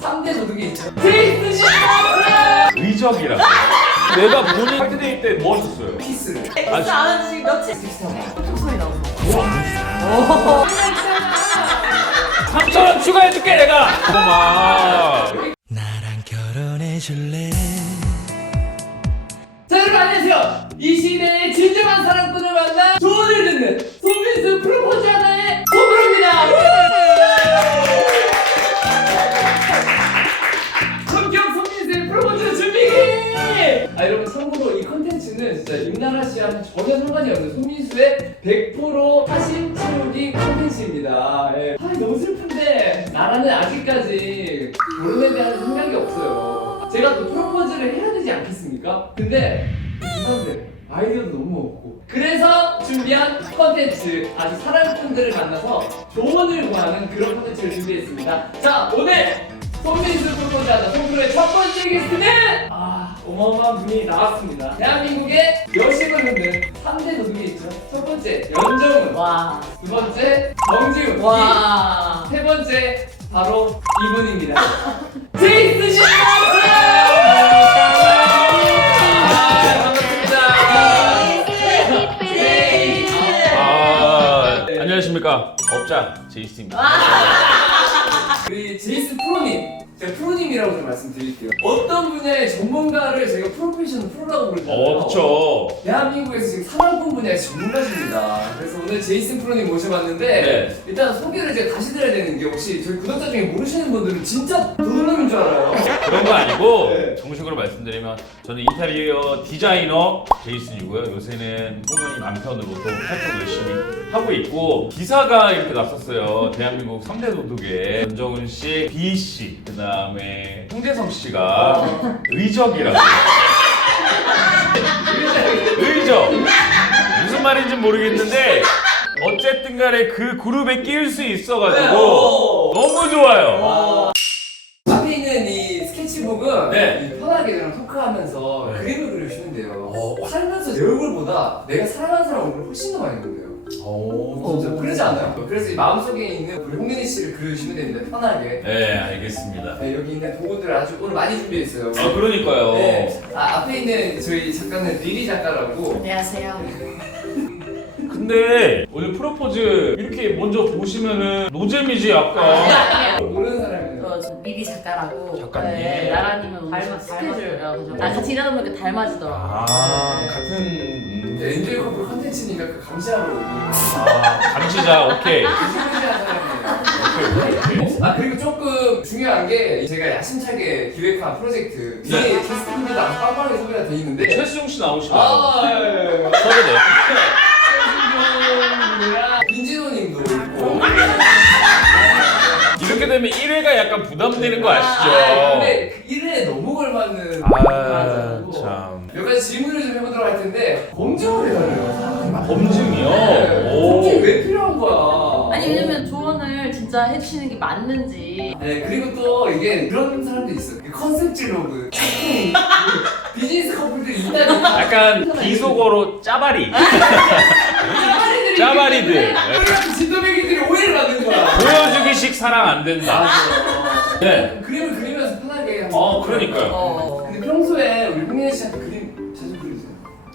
3대 도둑이 있죠. 제이슨 씨! 의적이라고. 내가 본인 파티데이 때 뭐 하셨어요? 키스를. 키스 안 한지 지금 며칠? 톡소리 나오는 거. 3,000원 추가해줄게 내가. 고마워. 나랑 결혼해줄래? 자 여러분 안녕하세요. 이 시대의 진정한 사랑꾼을 만나 조언을 듣는 손민수 프로포즈 하나의 소프로입니다. 성격 손민수의 프로포즈 준비기! 여러분 참고로 이 컨텐츠는 진짜 임나라 씨랑 전혀 상관이 없는 손민수의 100% 사심 채우기 컨텐츠입니다. 예. 너무 슬픈데 나라는 아직까지 결혼에 대한 생각이 없어요. 제가 또 프로포즈를 해야 되지 않겠습니까? 근데 이상한데 아이디어도 너무 없고, 그래서 준비한 컨텐츠, 아주 사랑꾼들을 만나서 조언을 구하는 그런 컨텐츠를 준비했습니다. 자, 오늘 손민수 프로포즈 하자 손프로의 첫 번째 게스트는 어마어마한 분이 나왔습니다. 대한민국의 여심을 흔든 3대 도둑이 있죠. 첫 번째 연정훈, 와. 두 번째 정지훈, 와. 세 번째 바로 이분입니다. 제이슨 씨! 안녕하십니까. 업자 제이스입니다. 우리 제이슨 프로님, 제가 프로님이라고 좀 말씀드릴게요. 어떤 분야의 전문가를 제가 프로페셔널 프로라고 부르잖아요. 그쵸. 대한민국에서 지금 산업군 분야의 전문가십니다. 그래서 오늘 제이슨 프로님 모셔봤는데 네. 일단 소개를 제가 다시 드려야 되는 게, 혹시 저희 구독자 중에 모르시는 분들은 진짜 도둑놈인 줄 알아요. 그런 거 아니고 네. 정식으로 말씀드리면 저는 인테리어 디자이너 제이슨이고요. 요새는 홍현이 남편으로도 활동 열심히 하고 있고, 기사가 이렇게 났었어요. 대한민국 3대 도둑에 연정훈 씨, B 씨, 그 다음에 홍재성 씨가 의적이라고. 의적. 무슨 말인지 모르겠는데 어쨌든 간에 그 그룹에 끼울 수 있어가지고 너무 좋아요. 앞에 있는 이 스케치북은 네. 이 편하게 그냥 토크하면서 그림을 그려주시면 돼요. 살면서 내 얼굴보다 내가 사랑하는 사람 얼굴을 훨씬 더 많이 그려요. 진짜 그러지 않아요? 그래서 이 마음속에 있는 우리 홍민희 씨를 그려주시면 됩니다. 편하게. 네, 알겠습니다. 네, 여기 있는 도구들 아주 오늘 많이 준비했어요. 그러니까요. 네. 앞에 있는 저희 작가는 리리 작가라고. 안녕하세요. 근데 오늘 프로포즈 이렇게 먼저 보시면은 노잼이지 약간. 모르는 사람이에요. 저 미리 작가라고. 작가님. 네, 나라님은 닮아 스케줄. 같이 일하다 보니까 닮아지더라고요. 같은 엔조이 커플 컨텐츠니까 그 감시하러 감시자. 오케이. 심심한 사람이에요. 오케이. 그리고 조금 중요한 게 제가 야심차게 기획한 프로젝트 뒤에 네. 게스트분들도 아주 빵빵하게 소개가 돼 있는데 최수용 씨 나오시나요? 예. 서류네요. 최수종이랑 빈진호님도 있고. 이렇게 되면 1회가 약간 부담되는 거 아시죠? 근데 그 일에 너무 걸맞는 참. 몇 가지 질문을 좀 해보도록 할 텐데, 검증을 해달래요. 검증이요? 네. 오. 검증이 왜 필요한 거야? 아니 왜냐면 조언을 진짜 해주시는 게 맞는지. 네, 그리고 또 이게 그런 사람들이 있어요. 그 컨셉질로 그 짝꿍, 그 비즈니스 커플들이 있다니까. 약간 비속어로 짜바리. 짜바리들. 우리 진도배기들이 오해를 받는 거야. 보여주기식 사랑 안 된다. 맞아. 네. 그림을 그리면서 편하게 하면. 그러니까요. 근데 평소에 우리 홍민혜 씨한테 그림 자주 그리세요?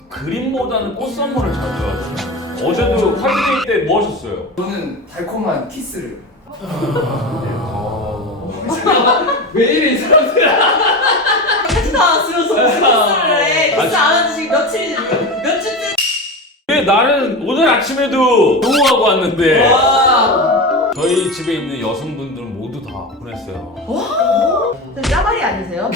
그림보다는 꽃 선물을 자주 하죠. 어제도 파티데이 때 뭐 하셨어요? 저는 달콤한 키스를. 잠깐만, 왜 이래 이 사람들아? 하지도 않았으면서 무슨 키스를 해. 키스 안 한지 지금 며칠째. 왜 나는 오늘 아침에도 노후하고 왔는데 와. 저희 집에 있는 여성분들은 모두 다 보냈어요. 짜발이 아니세요?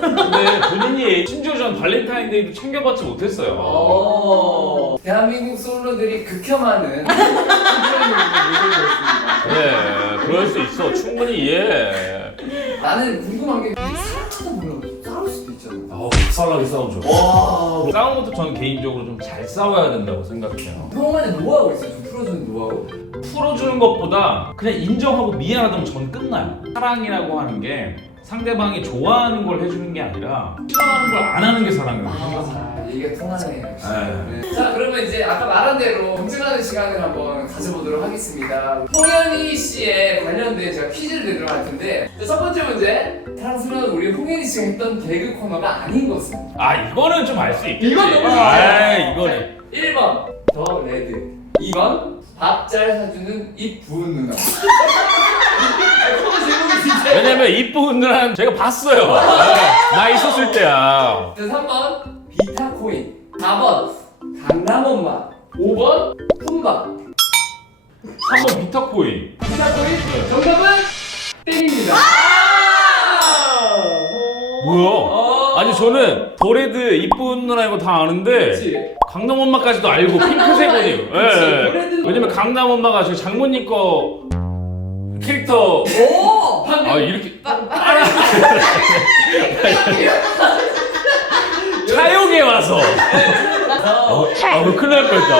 근데 본인이 심지어 전 발렌타인데이도 챙겨받지 못했어요. 대한민국 솔로들이 극혐하는 그런 네, 그럴 수 있어. 충분히 이해. 나는 궁금한 게 사랑하다 보면 싸울 수도 있잖아. 싸우게 싸우죠. 와. 싸우는 것도 저는 개인적으로 좀 잘 싸워야 된다고 생각해요. 형만의 노하우가 있어요. 좀 풀어주는 노하우. 풀어주는 것보다 그냥 인정하고 미안하다면 저는 끝나요. 사랑이라고 하는 게 상대방이 좋아하는 걸 해주는 게 아니라 싫어하는 걸 안 하는 게 사랑이거든요. 얘기가 통하네요. 역시. 네. 네. 자, 그러면 이제 아까 말한 대로 검증하는 시간을 한번 가져보도록 하겠습니다. 홍현희 씨에 관련된 제가 퀴즈를 내도록 할 텐데, 첫 번째 문제. 사랑스러운 우리 홍현희 씨가 했던 개그 코너가 아닌 것은? 아 이거는 좀 알 수 있겠지. 이건 너무 아 이거는 1번 더 레드, 2번 밥 잘 사주는 이 부은 누나. 코너 제목이 진짜. 왜냐면 이쁜 누나는 제가 봤어요. 나 있었을 때야. 3번 비타코인, 4번 강남엄마, 5번 품밥. 3번 비타코인. 비타코인 정답은 땡입니다. 뭐야? 아니 저는 더레드 이쁜 누나 이거 다 아는데 그렇지. 강남 엄마까지도 알고 핑크색이에요. 그치, 더레드는 왜냐면 강남 엄마가 저 장모님 거 캐릭터 오! 방금 아 이렇게 차용해 와서 큰일 날 뻔했다.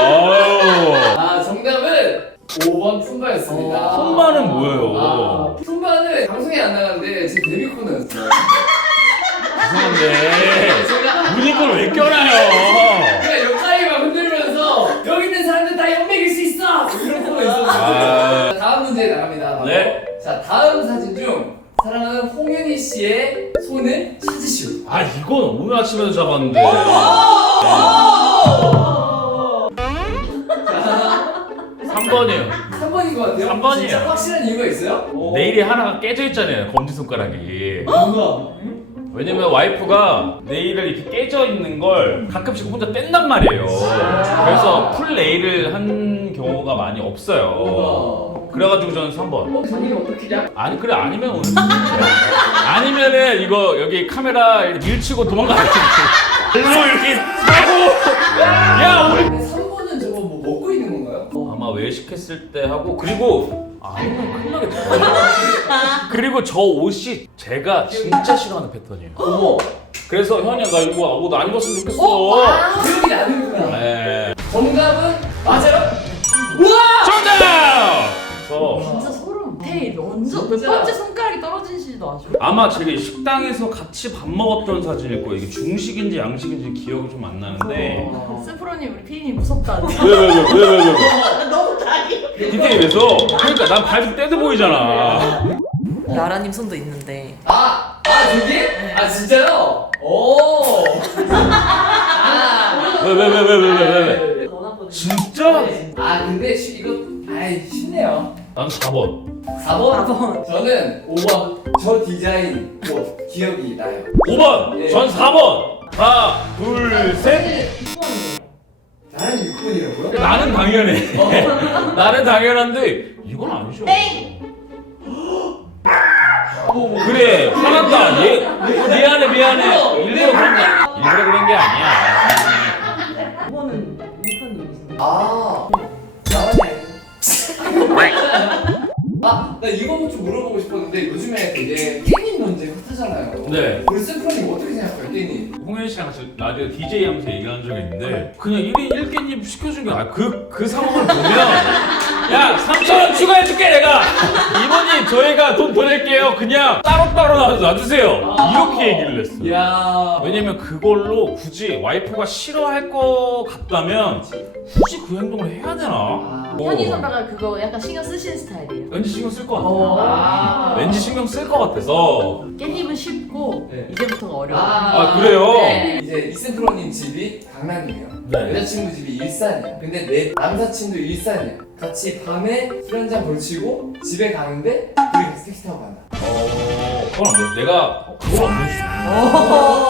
아 정답은 5번 품바였습니다. 품바는 뭐예요? 품바는 방송에 안 나가는데 제 데뷔 코너였어요. 죄송한데 제가 우리 걸 왜 껴놔요? 그냥 옆사이 막 흔들면서 여기 있는 사람들 다 연맥일 수 있어! 이런 코너 있었어요. 자, 다음 문제 나갑니다. 바로. 네. 자, 다음 사진 중 사랑하는 홍현희 씨의 손을 찾으시오. 아 이건 오늘 아침에도 잡았는데. 자, 3번이에요. 3번인 것 같아요. 3번이에요. 진짜 확실한 이유가 있어요? 네일이 하나가 깨져 있잖아요. 검지손가락이. 뭔가. 왜냐면 와이프가 네일을 이렇게 깨져 있는 걸 가끔씩 혼자 뗀단 말이에요. 그래서 풀 네일을 한 경우가 많이 없어요. 그래가지고 저는 3번. 자기는 어떻게 냐? 아니 그래 아니면 오늘 아니면은 이거 여기 카메라 밀치고 도망가야 돼. 일로 이렇게 사고 야 우리 3번은 저거 뭐 먹고 있는 건가요? 아마 외식했을 때 하고 그리고 아니면 큰일 나겠다. 그리고 저 옷이 제가 진짜 싫어하는 패턴이에요. 어머. 그래서 현이야 나 이거 옷 안 입었으면 좋겠어. 기억이 나는구나. 네. 정답은 맞아요? 우와! 정답! 그래서 진짜 소름. 헤이 완전 진짜. 몇 번째 손가락이 떨어지시지도 아죠. 아마 제가 이 식당에서 같이 밥 먹었던 사진일 거예요. 이게 중식인지 양식인지 기억이 좀 안 나는데. 스프로님 우리 피디님 무섭다. 왜? 너무 다리. 디테일에서 그러니까 난 발좀 떼도 보이잖아. 나라님 손도 있는데. 저기? 아 진짜요? 오. 왜? 원하거든요. 진짜? 아 근데 이거 쉽네요. 난 4번. 4번? 저는 5번. 저 디자인 뭐 기억이 나요. 5번. 네. 전 4번. 하나, 둘, 셋. 나는 6번이라고요? 나는 당연해. 나는 당연한데 이건 아니죠. 그래 화난다. 미안해. 일부러 그런 게 아니야. 이거는 유카님이신데. 나만이 나 이거 좀 물어보고 싶었는데 요즘에 되게 게임 논쟁 핫하잖아요. 네. 우리 쌤프로님 어떻게 생각해요, 게임? 홍현 씨랑 같이 라디오 DJ 하면서 얘기한 적이 있는데 그냥 1인 1깻잎 시켜준 게 그 상황을 보면 야 3,000원 추가해줄게 내가 이모님 저희가 돈 보낼게요 그냥 따로따로 놔주세요 이렇게 얘기를 했어. 야. 왜냐면 그걸로 굳이 와이프가 싫어할 것 같다면 굳이 그 행동을 해야 되나? 현희 선배가 그거 약간 신경 쓰시는 스타일이에요. 왠지 신경 쓸 것 같아. 왠지 신경 쓸 것 같아서. 깻잎은 쉽고 네. 이제부터가 어려워. 그래요? 네. 이제 이쌤프로님 집이 강남이에요. 네. 여자친구 집이 일산이야. 근데 내 남사친도 일산이야. 같이 밤에 술 한잔 걸치고 집에 가는데 둘이 택시 타고 간다. 그건 안 돼. 내가 그걸 안 해줘.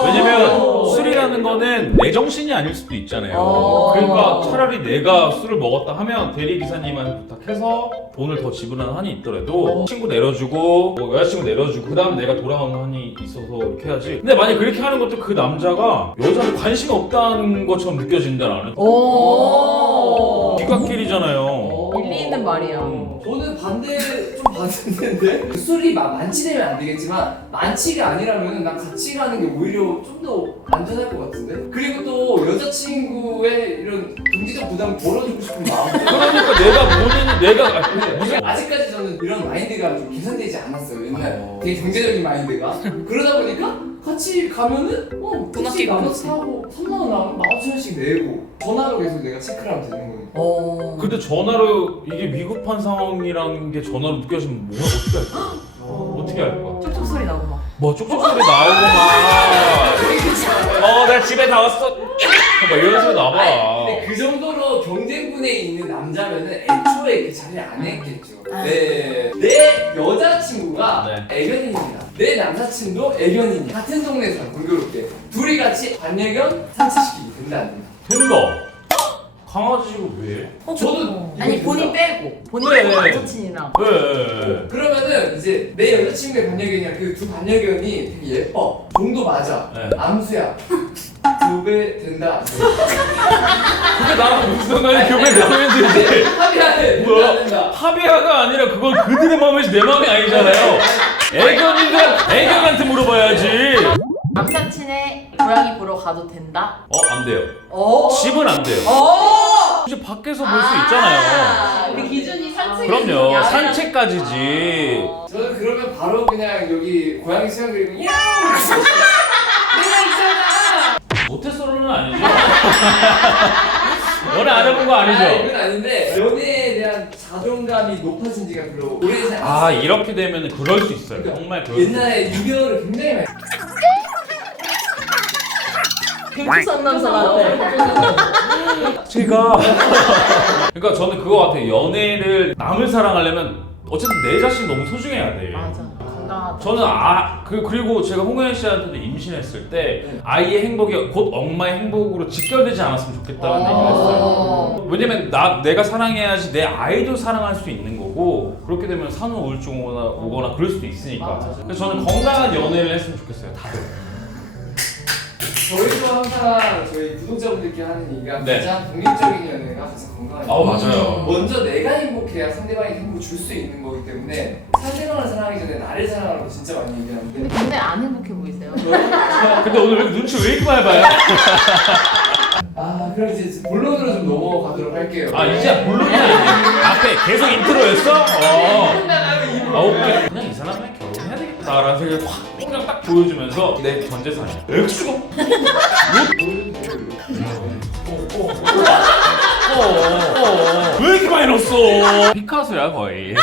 왜냐면 술이라는 거는 내 정신이 아닐 수도 있잖아요. 그러니까 차라리 내가 술을 먹었다 하면 대리기사님한테 부탁해서 돈을 더 지불하는 한이 있더라도 친구 내려주고 뭐 여자친구 내려주고 그 다음에 내가 돌아오는 한이 있어서 이렇게 해야지. 근데 만약 그렇게 하는 것도 그 남자가 여자한테 관심이 없다는 것처럼 느껴진다 나는. 오. 귀갓길이잖아요. 일리 있는 말이야. 저는 좀 반대인데 술이 많지 되면 안 되겠지만 많지가 아니라면 난 같이 가는 게 오히려 좀 더 안전할 것 같은데. 그리고 또 여자친구의 이런 경제적 부담 덜어주고 싶은 마음. 그러니까 내가 무슨 아직까지 저는 이런 마인드가 좀 개선되지 않았어요. 옛날 되게 경제적인 마인드가. 그러다 보니까 같이 가면은 돈 택시 아끼고 나눠서 그렇지. 타고 3만 원 나오면 15,000원씩 내고 전화로 계속 내가 체크를 하면 되는 거예요. 근데 전화로 이게 미급한 상황이라는 게 전화로 느껴지면 뭐야 어떻게 할 거야? 어떻게 할 거야? 촉촉 소리 나고 막. 뭐 쪽쪽 소리 나오고 막 나 집에 다 왔어 막 이런 소리 나봐. 근데 그 정도로 경쟁군에 있는 남자면은 애초에 그 자리에 안 했겠죠. 네. 내 여자친구가 애견인입니다. 내 남자친구도 애견인이야. 같은 동네에서 공교롭게 둘이 같이 반려견 산책시키기 된다 안 된다. 된다. 강아지고 왜? 저도 아니 이거 본인 된다. 빼고 본인 네, 빼고 네. 남자친이랑. 왜? 그러면은 이제 내 여자친구의 반려견이랑 그 두 반려견이 되게 예뻐. 정도 맞아. 네. 암수야. 교배 된다. 그게 나랑 무슨 상관이 교배되는 이제 합의하네. 뭐야? 된다, 된다. 합의화가 아니라 그건 그들의 마음이지 내 마음이 아니잖아요. 애견한테 물어봐야지. 남사친의 고양이 보러 가도 된다? 안 돼요. 집은 안 돼요. 이제 밖에서 볼 수 있잖아요. 우리 기준이 산책. 그럼요. 산책까지지. 저는 그러면 바로 그냥 여기 고양이 수영 그리고 야! 내가 있잖아. 모태솔로는 아니죠? 너네 안 해본 거 아니죠? 이건 아닌데 연애에 대한 자존감이 높아진 지가 별로 오래되지 않았어요. 아 이렇게 되면 그럴 수 있어요. 그러니까 정말 그럴 수 있어요. 옛날에 이별을 굉장히 많이 경축 상담사한테. 제가 그러니까 저는 그거 같아요. 연애를 남을 사랑하려면 어쨌든 내 자신이 너무 소중해야 돼. 맞아. 건강하다. 저는 그리고 제가 홍현 씨한테도 임신했을 때 아이의 행복이 곧 엄마의 행복으로 직결되지 않았으면 좋겠다는 얘기를 했어요. 왜냐면 내가 사랑해야지 내 아이도 사랑할 수 있는 거고 그렇게 되면 산후 우울증 오거나 그럴 수도 있으니까. 그래서 저는 건강한 연애를 했으면 좋겠어요. 다들. 저희도 항상 저희 구독자분들께 하는 얘기가 네. 가장 독립적인 연애가 가장 건강한 맞아요. 먼저 내가 행복해야 상대방이 행복을 줄 수 있는 거기 때문에 상대방을 사랑하기 전에 나를 사랑하라고 진짜 많이 근데 얘기하는데 굉장히 안 행복해 보이세요. 근데 오늘 왜 눈치 왜 이렇게 많이 봐요? 그럼 이제 본론으로 좀 넘어가도록 할게요. 이제 본론이야 이게. 앞에 계속 인트로였어? 오케이. 그냥 이 사람이랑 결혼해야 되겠다라는 생각이 확 그냥 딱 보여주면서 내 전 재산이야. 액수가 왜 이렇게 많이 넣었어? 피카소야 거의.